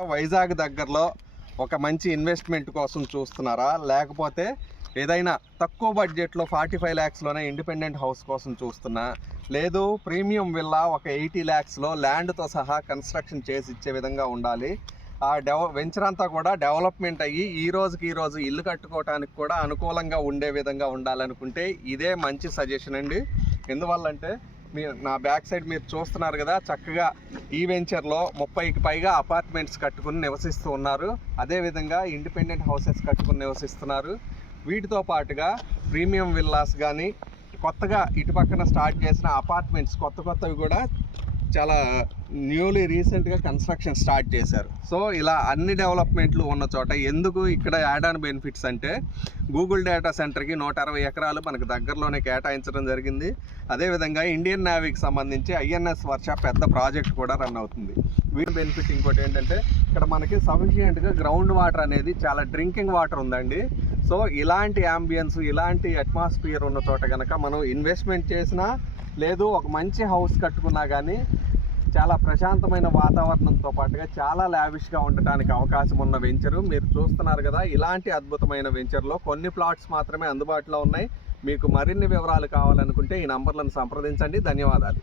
వైజాగ్ దగ్గరలో ఒక మంచి ఇన్వెస్ట్మెంట్ కోసం చూస్తున్నారా, లేకపోతే ఏదైనా తక్కువ బడ్జెట్లో 45 lakhsలోనే ఇండిపెండెంట్ హౌస్ కోసం చూస్తున్నా, లేదు ప్రీమియం విల్లా ఒక 80 lakhsలో ల్యాండ్తో సహా కన్స్ట్రక్షన్ చేసి ఇచ్చే విధంగా ఉండాలి, ఆ వెంచర్ అంతా కూడా డెవలప్మెంట్ అయ్యి ఈ రోజుకి ఇల్లు కట్టుకోవడానికి కూడా అనుకూలంగా ఉండే విధంగా ఉండాలనుకుంటే ఇదే మంచి సజెషన్ అండి. ఎందువల్లంటే నా బ్యాక్ సైడ్ మీరు చూస్తున్నారు కదా, చక్కగా ఈ వెంచర్లో 30కి పైగా అపార్ట్మెంట్స్ కట్టుకుని నివసిస్తూ ఉన్నారు. అదేవిధంగా ఇండిపెండెంట్ హౌసెస్ కట్టుకుని నివసిస్తున్నారు. వీటితో పాటుగా ప్రీమియం విల్లాస్ కానీ కొత్తగా ఇటు పక్కన స్టార్ట్ చేసిన అపార్ట్మెంట్స్ కొత్తవి కూడా చాలా న్యూలీ రీసెంట్గా కన్స్ట్రక్షన్ స్టార్ట్ చేశారు. సో ఇలా అన్ని డెవలప్మెంట్లు ఉన్న చోట ఎందుకు ఇక్కడ యాడ్ ఆన్ బెనిఫిట్స్ అంటే, గూగుల్ డేటా సెంటర్కి 160 ఎకరాలు మనకు దగ్గరలోనే కేటాయించడం జరిగింది. అదేవిధంగా ఇండియన్ నేవీకి సంబంధించి ఐఎన్ఎస్ వర్ష పెద్ద ప్రాజెక్ట్ కూడా రన్ అవుతుంది. వీటి బెనిఫిట్ ఇంకోటి ఏంటంటే, ఇక్కడ మనకి సఫిషియెంట్గా గ్రౌండ్ వాటర్ అనేది చాలా డ్రింకింగ్ వాటర్ ఉందండి. సో ఇలాంటి యాంబియన్స్, ఇలాంటి అట్మాస్ఫియర్ ఉన్న చోట కనుక మనం ఇన్వెస్ట్మెంట్ చేసినా, లేదు ఒక మంచి హౌస్ కట్టుకున్నా కానీ చాలా ప్రశాంతమైన వాతావరణంతో పాటుగా చాలా లావిష్గా ఉండటానికి అవకాశం ఉన్న వెంచరు మీరు చూస్తున్నారు కదా. ఇలాంటి అద్భుతమైన వెంచర్లో కొన్ని ప్లాట్స్ మాత్రమే అందుబాటులో ఉన్నాయి. మీకు మరిన్ని వివరాలు కావాలనుకుంటే ఈ నంబర్లను సంప్రదించండి. ధన్యవాదాలు.